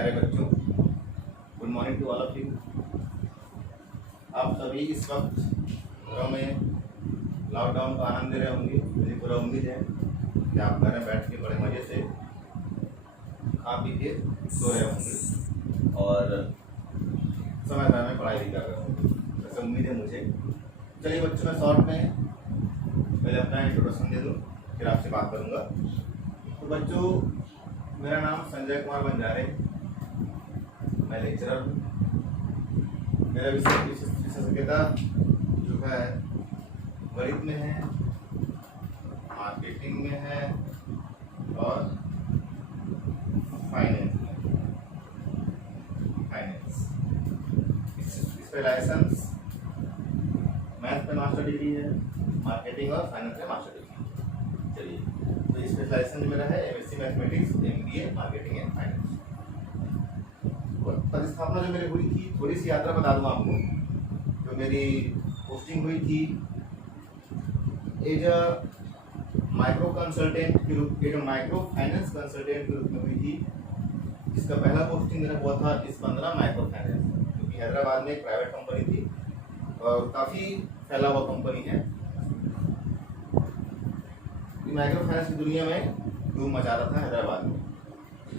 प्यारे बच्चों, good morning to all of you. आप सभी इस वक्त घरों में लॉकडाउन का आनंद ले रहे होंगे। मुझे पूरा उम्मीद है कि आप घर में बैठ के बड़े मज़े से खा पी के सो रहे होंगे और समय समय में पढ़ाई भी कर रहे होंगे, ऐसा उम्मीद है मुझे। चलिए बच्चों, मैं शॉर्ट में पहले अपना इंट्रोडक्शन दे दूँ, फिर आपसे बात करूँगा। तो बच्चों, मेरा नाम संजय कुमार बंजारे, मैं लेक्चरर हूँ। मेरा विशेषज्ञता जो है गणित में है, मार्केटिंग में है और फाइनेंस में। स्पेशलाइजेशन मैथ में मास्टर डिग्री है, मार्केटिंग और फाइनेंस में मास्टर डिग्री। चलिए, तो स्पेशलाइजेशन मेरा है MSc mathematics, MBA marketing and finance. प्रतिस्थापना जो मेरी हुई थी, थोड़ी सी यात्रा बता दूँ आपको। जो मेरी पोस्टिंग हुई थी एज अ माइक्रो कंसल्टेंट के रूप, as a micro finance consultant के रूप में हुई थी। जिसका पहला पोस्टिंग मेरा हुआ था इस 15 माइक्रो फाइनेंस, क्योंकि हैदराबाद में एक प्राइवेट कंपनी थी और काफ़ी फैला हुआ कंपनी है। माइक्रो फाइनेंस की दुनिया में धूम मचा रहा था हैदराबाद में।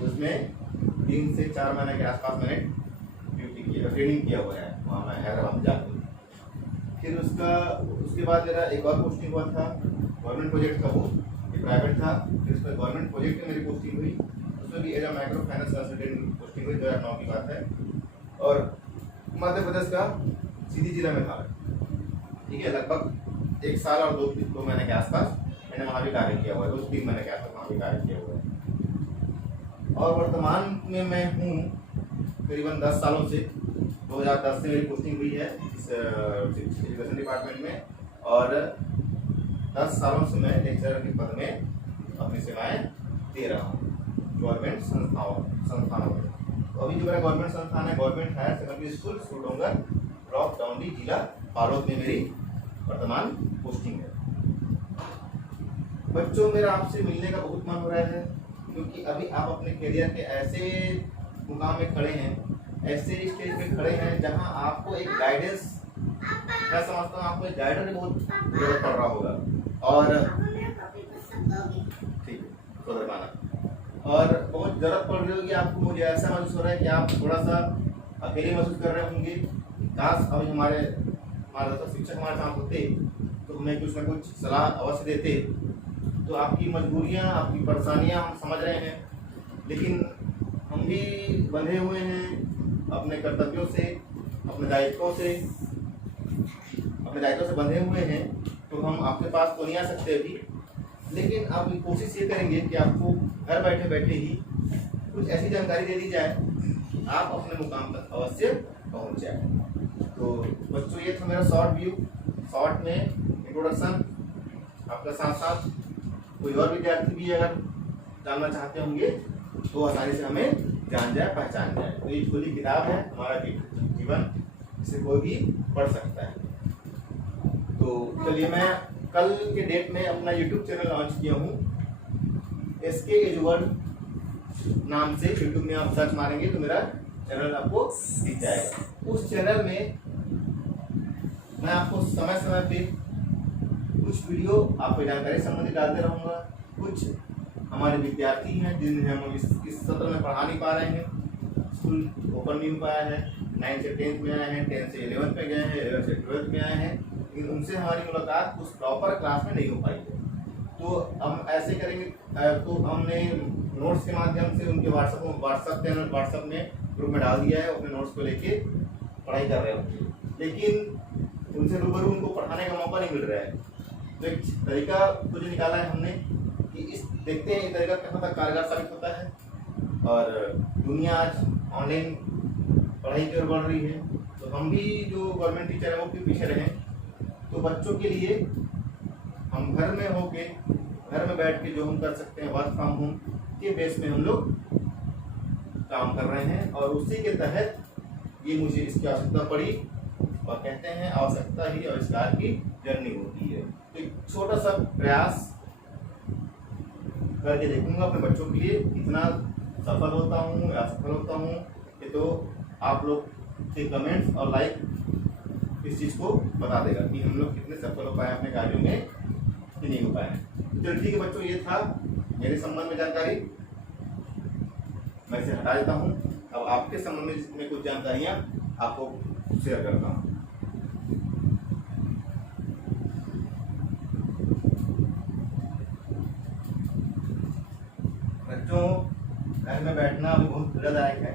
उसमें 3 से 4 महीने के आसपास मैंने ड्यूटी किया, ट्रेनिंग किया हुआ है वहाँ मैं हैदराबाद में जाकर। फिर उसके बाद मेरा एक और पोस्टिंग हुआ था गवर्नमेंट प्रोजेक्ट का, वो ये प्राइवेट था। फिर उसमें गवर्नमेंट प्रोजेक्ट में मेरी पोस्टिंग हुई, उसमें भी as a micro finance consultant posting हुई। 2009 की बात है और मध्य प्रदेश का सीधी जिला में था। ठीक है, लगभग 1 साल और 2 महीने के आसपास मैंने वहाँ भी कार्य किया हुआ है, 2-3 महीने के आसपास वहाँ भी कार्य किया हुआ है। और वर्तमान में मैं हूँ करीबन 10 सालों से। 2010 से मेरी पोस्टिंग हुई है इस एजुकेशन डिपार्टमेंट में और 10 सालों से मैं लेक्चरर के पद में अपनी सेवाएं दे रहा हूँ गवर्नमेंट संस्थानों में। तो अभी जो मेरा गवर्नमेंट संस्थान है, government higher secondary school Surdongar, block Daundi, जिला बालोद में मेरी वर्तमान पोस्टिंग है। बच्चों, मेरा आपसे मिलने का बहुत मन हो रहा है, क्योंकि अभी आप अपने करियर के ऐसे मुकाम में खड़े हैं, ऐसे स्टेज पे खड़े हैं जहां आपको एक गाइडेंस, मैं समझता हूँ आपको एक गाइडर की बहुत जरूरत पड़ रहा होगा। और ठीक है, और बहुत जरूरत पड़ रही होगी आपको। मुझे ऐसा महसूस हो रहा है कि आप थोड़ा सा अकेले महसूस कर रहे होंगे। काश अभी हमारे शिक्षक हमारे साथ होते तो हमें कुछ ना कुछ सलाह अवश्य देते। तो आपकी मजबूरियां, आपकी परेशानियां हम समझ रहे हैं, लेकिन हम भी बंधे हुए हैं अपने कर्तव्यों से, अपने दायित्वों से बंधे हुए हैं। तो हम आपके पास तो नहीं आ सकते अभी, लेकिन आप कोशिश ये करेंगे कि आपको घर बैठे बैठे ही कुछ ऐसी जानकारी दे दी जाए, आप अपने मुकाम तक अवश्य पहुंच जाए। तो बच्चों, ये था मेरा शॉर्ट व्यू, शॉर्ट में इंट्रोडक्शन। आपका साथ साथ कोई और विद्यार्थी भी अगर जानना चाहते होंगे तो आसानी से हमें जान जाए, पहचान जाए। तो ये खुली किताब है हमारा जीवन, इसे कोई भी पढ़ सकता है। तो चलिए, मैं कल के डेट में अपना YouTube चैनल लॉन्च किया हूँ, SK एजुवर्ल्ड नाम से। YouTube में आप सर्च मारेंगे तो मेरा चैनल आपको दिख जाएगा। उस चैनल में मैं आपको समय समय पे कुछ वीडियो आपको जानकारी संबंधी डालते रहूँगा। कुछ हमारे विद्यार्थी हैं जिन्हें हम इस सत्र में पढ़ा नहीं पा रहे हैं, स्कूल ओपन नहीं हो पाया है, 9 से 10th में आए हैं, 10 से 11th में गए हैं, 11 से 12th में आए हैं, लेकिन उनसे हमारी मुलाकात उस प्रॉपर क्लास में नहीं हो पाई है। तो हम ऐसे करेंगे, तो हमने नोट्स के माध्यम से उनके व्हाट्सएप में ग्रुप में डाल दिया है। अपने नोट्स को लेके पढ़ाई कर रहे होंगे, लेकिन उनसे रूबरू उनको पढ़ाने का मौका नहीं मिल रहा है। तो एक तरीका कुछ निकाला है हमने कि इस देखते हैं ये तरीका क्या पता कारगर साबित होता है। और दुनिया आज ऑनलाइन पढ़ाई की ओर बढ़ रही है, तो हम भी जो गवर्नमेंट टीचर है वो भी पीछे रहें। तो बच्चों के लिए हम घर में होके, घर में बैठ के जो हम कर सकते हैं, वर्क फ्रॉम होम के बेस में हम लोग काम कर रहे हैं। और उसी के तहत ये मुझे इसकी आवश्यकता पड़ी, और कहते हैं आवश्यकता ही आविष्कार की जर्नी होती है। तो एक छोटा सा प्रयास करके देखूंगा अपने बच्चों के लिए, कितना सफल होता हूँ या असफल होता हूँ, ये तो आप लोग के कमेंट्स और लाइक इस चीज़ को बता देगा कि हम लोग कितने सफल हो पाए अपने कार्यों में कि नहीं हो पाए। चलो ठीक है बच्चों, ये था मेरे संबंध में जानकारी, मैं इसे हटा देता हूँ। अब आपके संबंध में जितने कुछ जानकारियाँ आपको शेयर करता हूँ। बच्चों, घर में बैठना अभी बहुत पीड़ादायक है,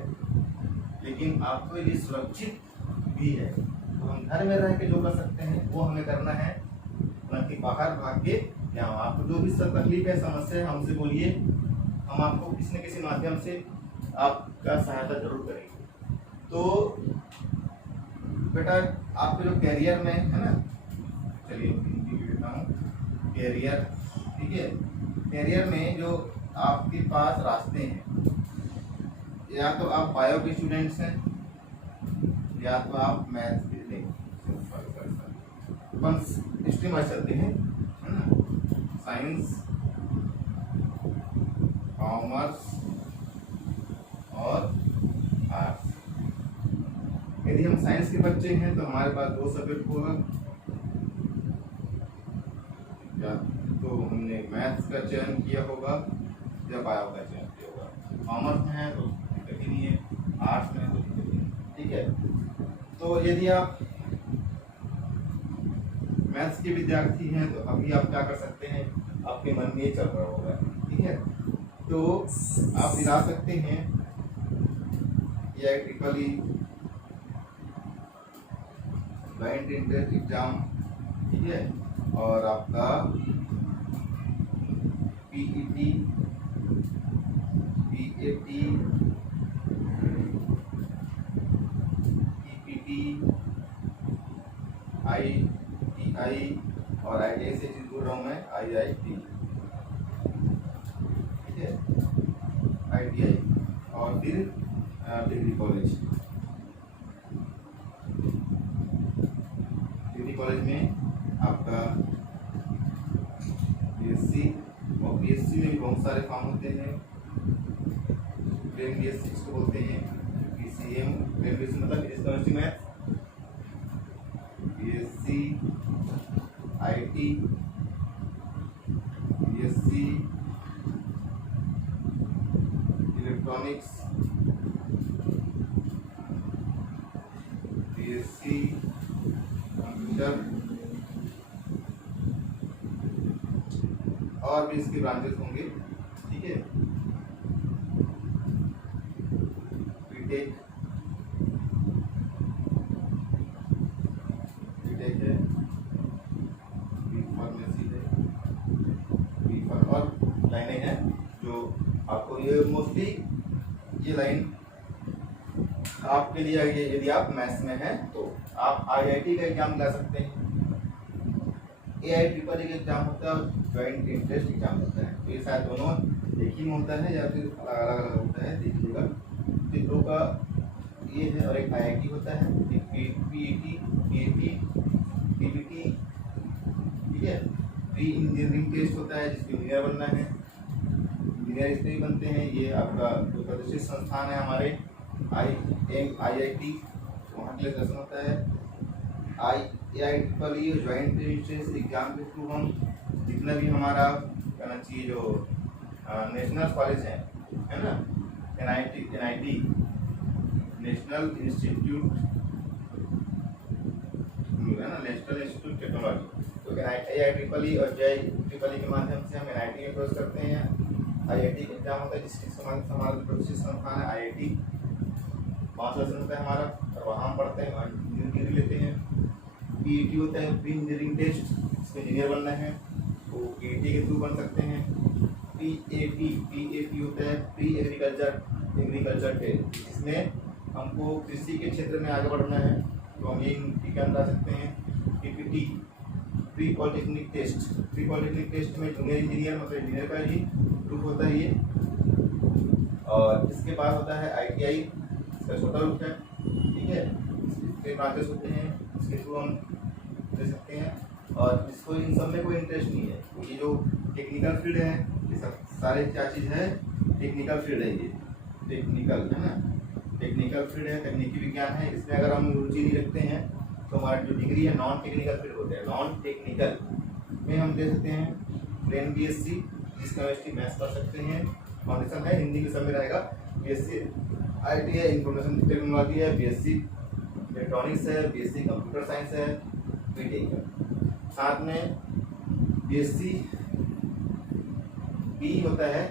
लेकिन आपको ये सुरक्षित भी है। तो हम घर में रह के जो कर सकते हैं वो हमें करना है, न कि बाहर भाग के। यहाँ आपको जो भी तकलीफ है, समस्या है, हमसे बोलिए, हम आपको किसी न किसी माध्यम से आपका सहायता जरूर करेंगे। तो बेटा आपके जो कैरियर में है ना, चलिए देता हूँ कैरियर, ठीक है। कैरियर में जो आपके पास रास्ते हैं, या तो आप बायो के स्टूडेंट्स हैं या तो आप मैथ के स्ट्रीम चलते हैं, है ना, साइंस, कॉमर्स और आर्ट्स। यदि हम साइंस के बच्चे हैं तो हमारे पास 2 सब्जेक्ट होगा, या तो हमने मैथ्स का चयन किया होगा या बायो का चयन किया होगा। कॉमर्स में है तो दिक्कत ही नहीं है, आर्ट्स में है तो दिक्कत नहीं है, ठीक है। तो यदि आप मैथ्स के विद्यार्थी हैं तो अभी आप क्या कर सकते हैं, आपके मन में ये चल रहा होगा, ठीक है। तो आप दिला सकते हैं AIEEE जॉइंट एंट्रेंस एग्जाम, ठीक है, और आपका PET, PAT, PPT, ITI और ITI से बोल रहा हूँ मैं, IIT, ठीक है, ITI, और फिर डिग्री कॉलेज। डिग्री कॉलेज में आपका BSc, और BSc में भी बहुत सारे फॉर्म होते हैं। प्लेन BSc इसको बोलते हैं, PCM, प्लेन BSc मतलब physics chemistry math, BSc IT, BSc electronics, BSc computer, और भी इसके ब्रांचेस होंगे, ठीक है। बीटेक है, बी फार्मेसी है, और लाइनें हैं जो आपको ये मोस्टली ये लाइन आपके लिए यदि आप मैथ्स में हैं तो आप IIT का एग्जाम दिला सकते हैं। AIEEE का एग्जाम होता है और जॉइंट एंट्रेंस एग्जाम होता है, तो ये शायद दोनों एक ही में होता है या फिर अलग अलग होता है, देखिएगा। चित्रों का ये है, और एक IIT होता है, एक PET, PPT, ठीक है। प्री इंजीनियरिंग टेस्ट होता है जिसमें इंजीनियर बनना है, इंजीनियर इसमें ही बनते हैं। ये आपका जो प्रतिष्ठित संस्थान है हमारे IIT, वहाँ के दर्शन होता है। IIEEE जॉइंट एंट्रेंस एग्जाम के थ्रू हम जितना भी हमारा कहना चाहिए जो नेशनल कॉलेज है ना, NIT नेशनल इंस्टीट्यूट है ना, नेशनल इंस्टीट्यूट टेक्नोलॉजी, तो IIEEE और JEEE के माध्यम से हम NIT में प्रवेश करते हैं। IIT का एग्जाम होता है जिसके हमारा प्रतिष्ठित संस्थान है IIT, 5 वर्ष होता है हमारा, और वहाँ हम पढ़ते हैं, डिग्री लेते हैं। PET होता है प्री इंजीनियरिंग टेस्ट, इसमें इंजीनियर बनना है तो PET के थ्रू बन सकते हैं। PAT होता है प्री एग्रीकल्चर टेस्ट, इसमें हमको कृषि के क्षेत्र में आगे बढ़ना है तो हम ये एग्जाम ला सकते हैं। PPT प्री पॉलिटेक्निक टेस्ट में जूनियर इंजीनियर मतलब इंजीनियर का ही ग्रुप होता है ये, और इसके बाद होता है ITI, इसका छोटा रूप है, ठीक है। इसके ब्रांचेस होते हैं, इसके थ्रू हम दे सकते हैं, और जिसको इन सब में कोई इंटरेस्ट नहीं है, ये जो टेक्निकल फील्ड है, ये सब सारे क्या चीज़ है, टेक्निकल फील्ड है ये, टेक्निकल है ना, टेक्निकल फील्ड है, तकनीकी विज्ञान है। इसमें अगर हम रुचि नहीं रखते हैं तो हमारी जो डिग्री है नॉन टेक्निकल फील्ड होते हैं। नॉन टेक्निकल में हम दे सकते हैं प्लेन बीएससी, जिसका केमिस्ट्री मैथ्स कर सकते हैं, फाउंडेशन है, हिंदी में सब में रहेगा। बीएससी आईटी है, इंफॉर्मेशन टेक्नोलॉजी है, बीएससी इलेक्ट्रॉनिक्स है, बीएससी कंप्यूटर साइंस है, बीटेक है। साथ में बीएससी बी होता है,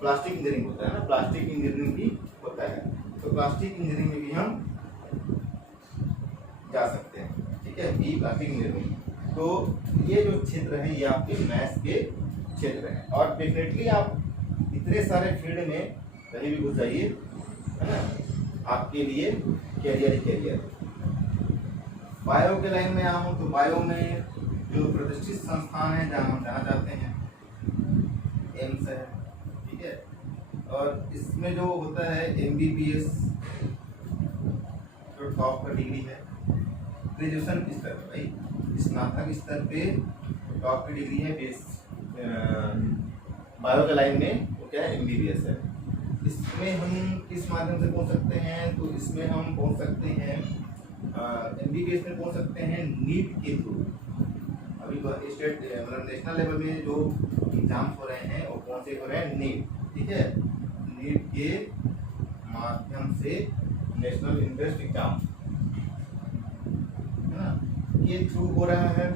प्लास्टिक इंजीनियरिंग होता है ना, प्लास्टिक इंजीनियरिंग भी होता है। तो प्लास्टिक इंजीनियरिंग में भी हम जा सकते हैं, ठीक है, बी प्लास्टिक इंजीनियरिंग। तो ये जो क्षेत्र है ये आपके मैथ्स के क्षेत्र हैं। और डेफिनेटली आप इतने सारे फील्ड में कहीं भी घुस जाइए, है ना, आपके लिए कैरियर ही कैरियर। बायो के लाइन में आऊँ तो बायो में जो प्रतिष्ठित संस्थान है जहाँ हम जाना चाहते हैं, एम्स है, ठीक है। और इसमें जो होता है एमबीबीएस, जो टॉप का डिग्री है, ग्रेजुएशन स्तर पे भाई, स्नातक स्तर पे टॉप की डिग्री है बेस बायो के लाइन में, वो क्या है, एमबीबीएस है। इसमें हम किस माध्यम से पहुंच सकते हैं, तो इसमें हम पहुंच सकते हैं एमबीबीएस में पहुंच सकते हैं नीट के थ्रू। अभी स्टेट मतलब नेशनल लेवल में जो एग्जाम्स हो रहे हैं वो कौन से हो रहे हैं, नीट, ठीक है, नीट के माध्यम से नेशनल इंट्रेंस एग्जाम है ना, के थ्रू हो रहा है।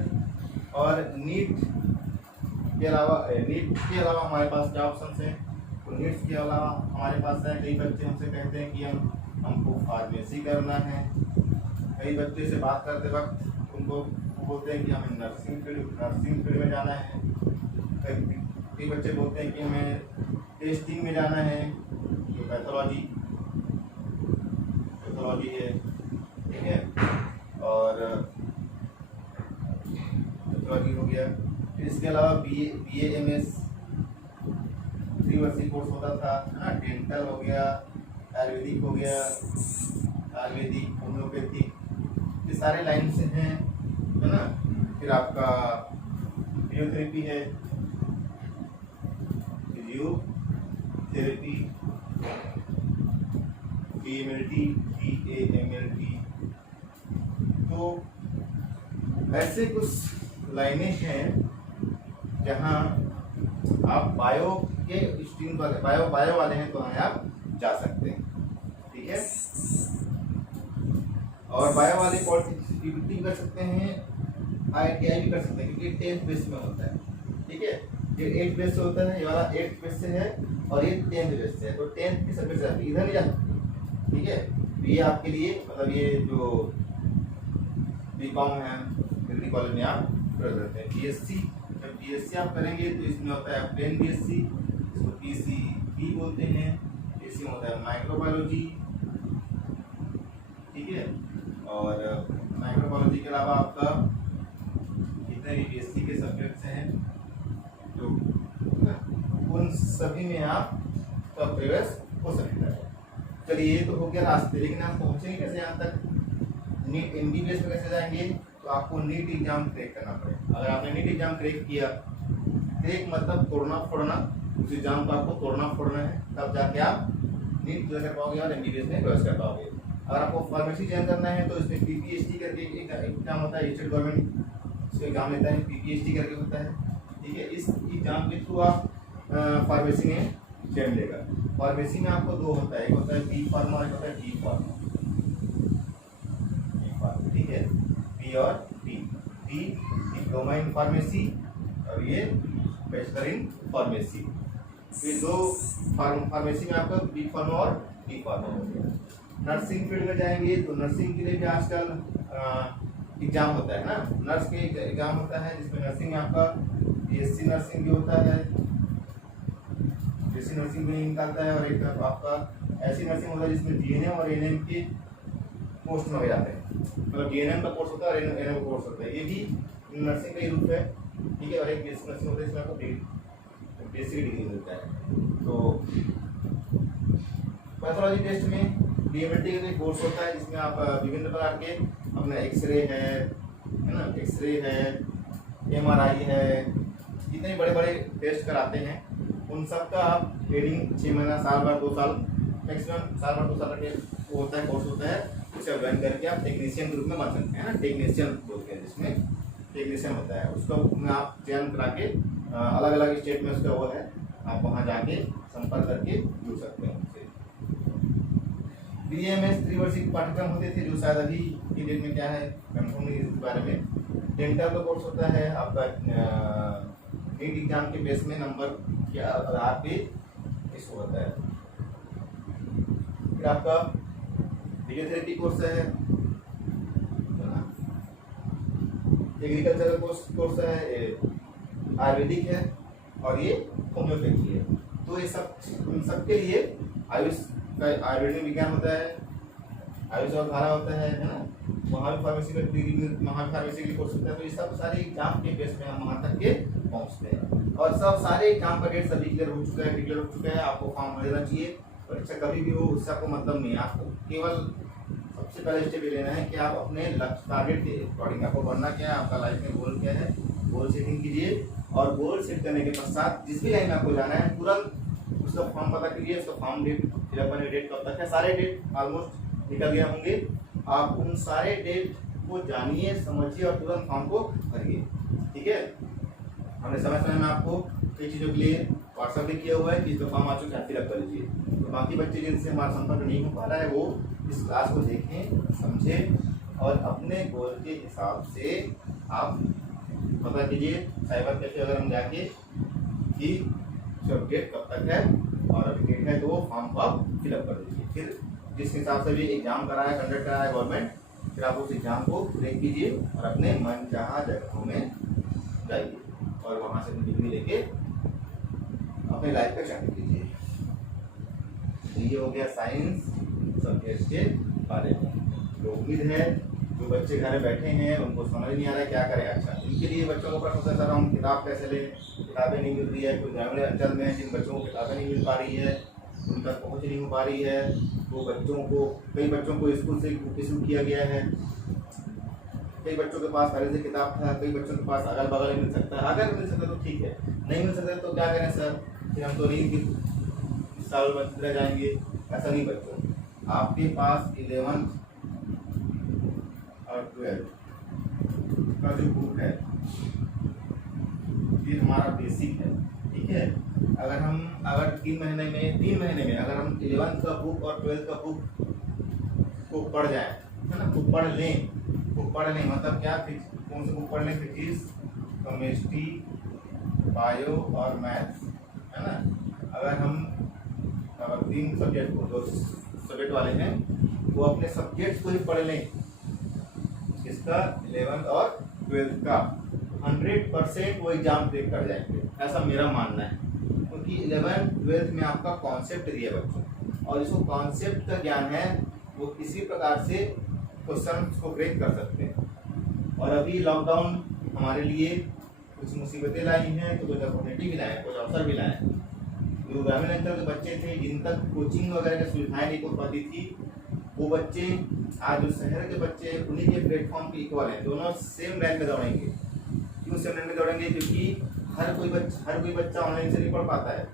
और नीट के अलावा हमारे पास क्या ऑप्शन है, तो नीट के अलावा हमारे पास है, कई बच्चे हमसे कहते हैं कि हमको फार्मेसी करना है। कई बच्चे से बात करते वक्त उनको बोलते हैं कि हमें नर्सिंग फील्ड में जाना है। कई बच्चे बोलते हैं कि हमें टेस्टिंग में जाना है, ये पैथोलॉजी है, ठीक है, और पैथोलॉजी हो गया। फिर इसके अलावा BA MS 3 वर्षीय कोर्स होता था, है ना, डेंटल हो गया, आयुर्वेदिक हो गया, आयुर्वेदिक, होम्योपैथिक, ये सारे लाइन से हैं, है ना। फिर आपका फिजियोथेरेपी है, फिजियोथेरेपी, DAMLT। तो ऐसे कुछ लाइनें हैं जहाँ आप बायो के स्ट्रीम वाले बायो वाले हैं तो वहाँ आप जा सकते हैं, ठीक है। और बायो वाले पॉलिटिक्स कर सकते हैं, ITI भी कर सकते हैं, क्योंकि 10th बेस में होता है, ठीक है। ये 8th बेस से होता है, ये वाला 8th बेस से है, और ये 10th बेस से है। तो 10th की सर्विस इधर नहीं जा सकती, ठीक है। तो ये आपके लिए मतलब ये जो BCom है डिग्री कॉलेज में आप कर सकते हैं। BSc, जब BSc आप करेंगे तो इसमें होता है प्लेन BSc, इसको PCB बोलते हैं। इसमें होता है माइक्रोबायोलॉजी, ठीक है। और माइक्रोबायोलॉजी के अलावा आपका जितने भी BSc के सब्जेक्ट्स हैं जो उन सभी में आप का प्रवेश हो सकता है। चलिए ये तो हो गया रास्ते, लेकिन आप पहुँचेंगे कैसे यहाँ तक, नीट MBBS में कैसे जाएंगे, तो आपको नीट एग्जाम क्रैक करना पड़ेगा। अगर आपने नीट एग्जाम क्रैक किया, क्रैक मतलब तोड़ना फोड़ना, उस एग्जाम को आपको तोड़ना फोड़ना है, तब जाके आप नीट क्लियर कर पाओगे और MBBS में प्रवेश कर पाओगे। अगर आपको फार्मेसी ज्वाइन करना है तो इसमें PPHD करके एक एग्जाम होता है, स्टेट गवर्नमेंट इसको एग्जाम लेता है, PPHD करके होता है, ठीक है। इस एग्जाम के थ्रू आप फार्मेसी में चयन लेगा। फार्मेसी में आपको दो होता है, एक होता है B फार्मा और एक होता है D फार्मा, ठीक है। B और D, डिप्लोमा इन फार्मेसी और ये बैचलर इन फार्मेसी। ये दो फार्मेसी में आपका B फार्मा और D फार्मा हो गया। नर्सिंग फील्ड में जाएंगे तो नर्सिंग के लिए भी आजकल एग्जाम होता है ना, नर्स के एग्जाम होता है, जिसमें नर्सिंग में आपका BSc नर्सिंग भी होता है, BSc नर्सिंग भी निकालता है, और एक आपका ऐसी नर्सिंग होता है जिसमें GNM और ANM के पोस्ट में जाते हैं, मतलब GNM का कोर्स होता है और ANM का कोर्स होता है। ये भी नर्सिंग का ही रूप है, ठीक है। और एक BSc नर्सिंग होता है, इसमें आपको बेसिक डिग्री मिलता है। तो पैथोलॉजी टेस्ट में DMLT का एक कोर्स होता है, जिसमें आप विभिन्न प्रकार के अपना एक्सरे है ना, एक्सरे है, MRI है, जितने बड़े बड़े टेस्ट कराते हैं उन सब का आप ट्रेनिंग 6 महीना, साल भर, 2 साल मैक्सिमम 4 बार 2 साल का वो होता है, कोर्स होता है, उसे ज्वाइन करके आप टेक्नीशियन के रूप में बन सकते हैं ना, टेक्नीशियन बोलते हैं जिसमें टेक्नीशियन होता है, उसका में आप चयन करा के अलग अलग स्टेट में उसका वो है, आप वहाँ जाके संपर्क करके जुड़ सकते हैं उनसे। BAMS 3 वर्षीय पाठ्यक्रम होते थे जो शायद अभी की डेट में क्या है कंफर्म नहीं इस बारे में। डेंटल का कोर्स होता है आपका नीट एग्जाम के बेस में नंबर के आधार पे इसको होता है। फिर आपका फिजियोथेरेपी कोर्स है, एग्रीकल्चरल कोर्स है, आयुर्वेदिक है और ये होम्योपैथी है। तो ये सब सबके लिए आयुर्वेदिक विज्ञान होता है, आयुष और धारा होता है ना, वहाँ भी फार्मेसी का वहाँ फार्मेसी के कोर्स होता है। तो ये सब सारे एग्जाम के बेस में हम वहाँ तक के पहुँचते हैं और सब सारे एग्जाम का डेट सभी क्लियर हो चुका है, डिक्लेयर हो चुका है। आपको फॉर्म भर देना चाहिए, परीक्षा कभी भी हो उससे आपको मतलब नहीं है। आपको केवल सबसे पहले स्टेप ये लेना है कि आप अपने लक्ष्य टारगेट के अकॉर्डिंग आपको बनना क्या है, आपका लाइफ में गोल क्या है, गोल सेटिंग कीजिए और गोल सेट करने के पश्चात जिस भी लाइन में आपको जाना है तुरंत उसका फॉर्म पता कीजिए, उसका फॉर्म डेट फिलअप करने डेट कब तक है, सारे डेट ऑलमोस्ट निकल गए होंगे। आप उन सारे डेट को जानिए, समझिए और तुरंत फॉर्म को भरिए। ठीक है, हमने समय समय में आपको कई चीज़ों के लिए व्हाट्सअप भी किया हुआ है कि इसका फॉर्म आ चुका है, फिलअप कर लीजिए। तो बाकी बच्चे जिनसे हमारा संपर्क नहीं हो पा रहा है वो इस क्लास को देखें, समझें और अपने गोल के हिसाब से आप पता कीजिए साइबर कैफे अगर हम जाके कि जब डेट कब तक है और अभी डेट है तो वो फॉर्म को आप फिलअप कर दीजिए। फिर जिस हिसाब से भी एग्जाम कराया, कंडक्ट कराया गवर्नमेंट, फिर आप उस एग्जाम को ब्रेक कीजिए और अपने मन चाहा जगहों में जाइए और वहाँ से डिग्री लेके अपने लाइफ का स्टार्ट कीजिए। तो ये हो गया साइंस सब्जेक्ट के बारे में। तो उम्मीद है जो बच्चे घर में बैठे हैं उनको समझ नहीं आ रहा है क्या करें। अच्छा, इनके लिए बच्चों को प्रश्न होता है सर हम किताब कैसे लें, किताबें नहीं मिल रही है। कोई ग्रामीण अंचल में जिन बच्चों को किताबें नहीं मिल पा रही है, उन तक पहुँच नहीं हो पा रही है, तो बच्चों को कई बच्चों को स्कूल से बुक इशू किया गया है। कई बच्चों के पास पहले से किताब था, कई बच्चों के पास अगल बगल मिल सकता है। अगर मिल सकता है तो ठीक है, नहीं मिल सकता तो क्या करें सर, फिर हम तो नहीं इस साल बच रह जाएंगे। ऐसा नहीं बच्चों, आपके पास 11th और 12th का जो बुक है ये हमारा बेसिक है। ठीक है, अगर 3 महीने में अगर हम 11th का बुक और 12th का बुक को पढ़ जाए, है ना, बुक पढ़ लें मतलब क्या, कौन से बुक पढ़ लें, फिजिक्स, केमिस्ट्री, बायो और मैथ्स, है ना। अगर 3 सब्जेक्ट को जो सब्जेक्ट वाले हैं वो अपने सब्जेक्ट्स को ही पढ़ लें, इसका 11th और 12th का 100% वो एग्जाम क्लियर कर जाएंगे, ऐसा मेरा मानना है। क्योंकि 11th 12th में आपका कॉन्सेप्ट दिया है बच्चों, और जिसको कॉन्सेप्ट का ज्ञान है वो किसी प्रकार से क्वेश्चन को ब्रेक कर सकते हैं। और अभी लॉकडाउन हमारे लिए कुछ मुसीबतें लाई हैं, तो कुछ अपॉर्चुनिटी भी लाए, कुछ अवसर भी लाए। जो ग्रामीण अंचल के बच्चे थे जिन तक कोचिंग वगैरह की सुविधाएं नहीं हो पाती थी, वो बच्चे आज जो शहर के बच्चे उन्हीं के प्लेटफॉर्म के इक्वल हैं, दोनों सेम रैंक में दौड़ेंगे। क्यों सेम रैंक में दौड़ेंगे? क्योंकि हर कोई बच्चा ऑनलाइन से नहीं पढ़ पाता है,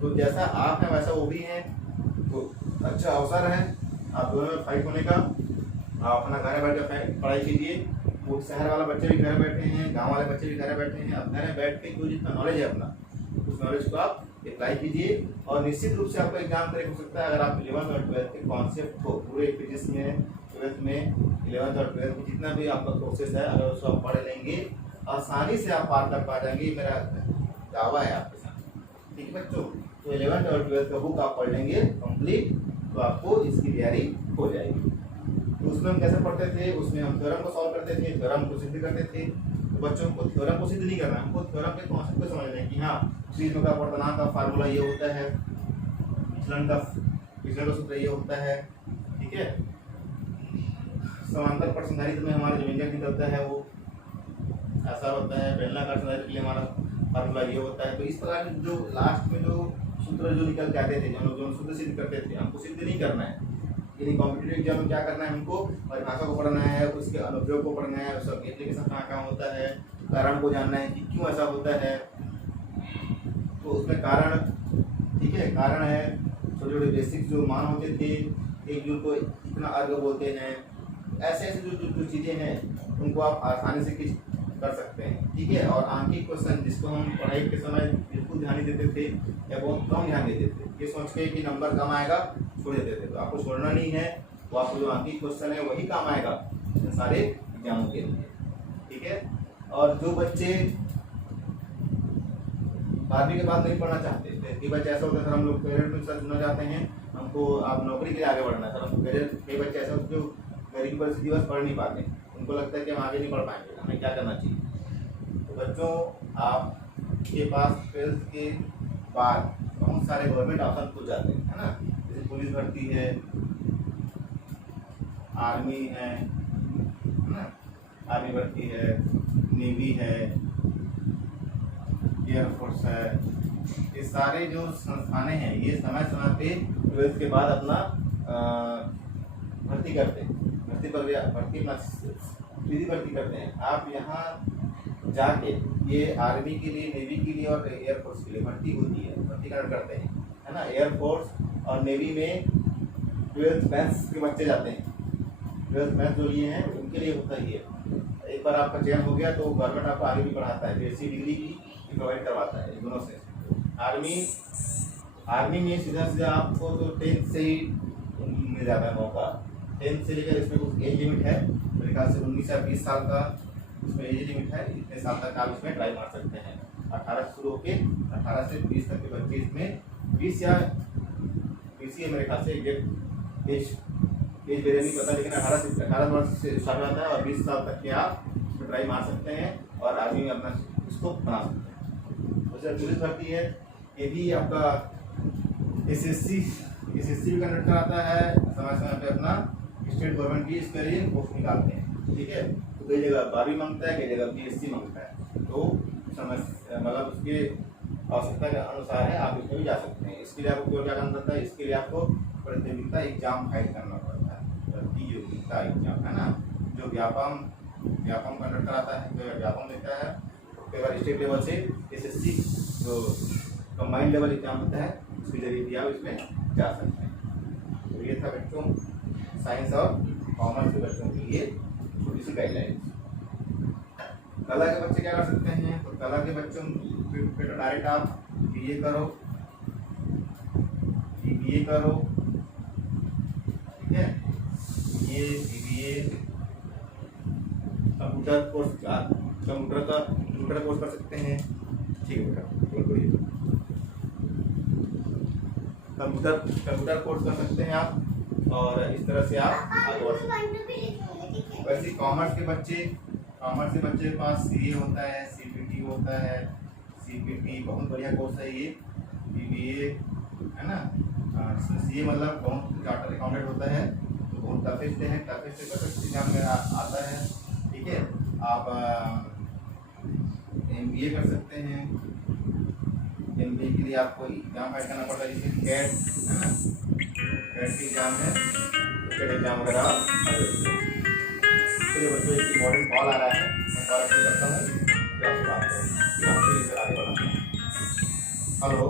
तो जैसा आप हैं वैसा वो भी हैं। तो अच्छा अवसर है आप दोनों में फाइट होने का। आप अपना घर बैठ कर पढ़ाई कीजिए। वो शहर वाला बच्चे भी घर बैठे हैं, गांव वाले बच्चे भी घर बैठे हैं। अब घर में बैठ के जो जितना नॉलेज है अपना, उस नॉलेज को आप अप्लाई कीजिए और निश्चित रूप से आपका एग्जाम क्लियर हो सकता है अगर आप 11th और 12th के कॉन्सेप्ट को पूरे फिजिक्स में, 12th में, 11th और 12th में जितना भी आपका प्रोसेस है अगर उसको आप पढ़ लेंगे आसानी से आप पार कर पा जाएंगे, मेरा दावा है आपके साथ। ठीक है बच्चों, तो 11th और 12th का बुक आप पढ़ लेंगे कंप्लीट, तो आपको इसकी तैयारी हो जाएगी। तो उसमें हम कैसे पढ़ते थे, उसमें हम थ्योरम को सॉल्व करते थे, थ्योरम को सिद्ध करते थे। तो बच्चों को थ्योरम को सिद्ध नहीं करना है, हमको थ्योरम के कॉन्सेप्ट को समझना है कि हाँ प्रिज्म का अपवर्तनांक का फार्मूला ये होता है, विचलन का सूत्र ये होता है। ठीक है, समांतर प्रश्नधारित्र में हमारा जो व्यंजक निकलता है वो ऐसा होता है, बेलनाकार संधारित्र के लिए हमारा फार्मूला ये होता है। तो इस प्रकार जो लास्ट में जो सूत्र जो निकल जाते थे, जो सूत्र सिद्ध करते थे, हमको सिद्ध नहीं करना है। यानी कॉम्पिटिटिव एग्जाम में क्या करना है, हमको परिभाषा को पढ़ना है, उसके अनुप्रयोग को पढ़ना है, उसका एप्लीकेशन कहाँ होता है, कारण को जानना है कि क्यों ऐसा होता है। तो उसमें कारण, ठीक है, कारण है छोटे छोटे बेसिक जो मान होते थे, एक जूल को इतना अर्ग बोलते हैं, ऐसे ऐसे जो चीज़ें हैं उनको आप आसानी से कर सकते हैं। ठीक है। और आंकिक क्वेश्चन जिसको हम पढ़ाई के समय बिल्कुल ध्यान नहीं देते थे या बहुत कम ध्यान देते थे, ये सोच के कि नंबर कम आएगा छोड़ देते थे, तो आपको छोड़ना नहीं है। वो आपको जो आंकिक क्वेश्चन है वही काम आएगा सारे एग्जामों के लिए। ठीक है। और जो बच्चे 12वीं के बाद नहीं पढ़ना चाहते, कई बच्चे ऐसा होता है सर हम लोग करियर में साथ जुड़ना चाहते हैं, हमको आप नौकरी के लिए आगे बढ़ना है सर, हमको करियर, कई बच्चे ऐसे होते हैं जो घर की परिस्थिति बस पढ़ नहीं पाते, उनको लगता है कि हम आगे नहीं पढ़ पाएंगे, हमें क्या करना चाहिए। तो बच्चों, आपके पास 12th के बाद बहुत सारे गवर्नमेंट ऑप्शन खुल जाते हैं, है ना। जैसे पुलिस भर्ती है, आर्मी है ना, आर्मी भर्ती है, नेवी है, एयरफोर्स है, ये सारे जो संस्थानें हैं ये समय समय पे 12th के बाद अपना भर्ती करते हैं, सीधी भर्ती करते हैं। आप यहाँ जाके ये आर्मी के लिए, नेवी के लिए और एयरफोर्स के लिए भर्ती होती है, भर्तीकरण करते हैं, है ना। एयरफोर्स और नेवी में 12th मैथ्स के बच्चे जाते हैं, 12th मैथ्स जो लिए हैं उनके लिए होता ही है। एक बार आपका चयन हो गया तो गवर्नमेंट आपको आगे भी पढ़ाता है, BSc डिग्री की प्रोवाइड करवाता है दोनों से। आर्मी में सीधा आपको तो 10th से ही मिल जाता है मौका, 10th से लेकर इसमें कुछ एज लिमिट है मेरे ख्याल से 19 या 20 साल का इसमें एज लिमिट है, इतने साल तक आप इसमें ट्राई मार सकते हैं। 18 से शुरू होकर 18 से 20 तक के बच्चे इसमें, 20 या 20 ही मेरे ख्याल से एज मेरे नहीं पता, लेकिन 18 वर्ष से स्टार्ट होता है और 20 साल तक के आप इसमें ट्राई मार सकते हैं और आर्मी में अपना इसको बना सकते हैं। तो पुलिस भर्ती है, ये भी आपका एसएससी भी कंडक्ट कराता है, समय समय पे अपना स्टेट गवर्नमेंट भी इसके लिए पोस्ट निकालते हैं। ठीक है। तो कई जगह 12वीं मांगता है, कई जगह BSc मांगता है, तो समय मतलब उसके आवश्यकता के अनुसार है, आप इसमें भी जा सकते हैं। इसके लिए आपको क्या करना पड़ता है, इसके लिए आपको प्रतियोगिता एग्जाम फाइल करना पड़ता है, प्रतियोगिता एग्जाम, है ना, जो व्यापम कंडक्ट कराता है, जो व्यापम देता है, कई बार स्टेट लेवल से SSC जो कंबाइंड लेवल एग्जाम होता है उसके जरिए भी आप इसमें जा सकते हैं। तो ये था बच्चों साइंस और कॉमर्स के बच्चों के लिए छोटी सी गाइडलाइंस। कला के बच्चे क्या कर सकते हैं, तो कला के बच्चों पे तो डायरेक्ट आप BA करो, BBA करो, ठीक है, ये BBA कंप्यूटर कोर्स कर सकते हैं। ठीक है बेटा, कंप्यूटर कोर्स कर सकते हैं आप, और इस तरह से आप आगे बढ़ सकते हैं। वैसे कॉमर्स के बच्चे के पास CA होता है, CPT होता है, CPT बहुत बढ़िया कोर्स है ये, BBA, है ना। CA मतलब बहुत चार्टर्ड अकाउंटेंट होता है, तो बहुत टफेस्ट एग्जाम में आता है। ठीक है। आप MBA कर सकते हैं, MBA के लिए आपको एग्जाम फाइल करना पड़ता है, जैसे कैट, है ना, कैट की एग्जाम है, कैट एग्जाम वगैरह आप चलिए बच्चों, एक इम्पोर्टेंट कॉल आ रहा है, मैं कॉल अटेंड करता हूँ, फिर आपसे बात करेंगे, फिर आपसे आगे बढ़ाते हैं। हेलो।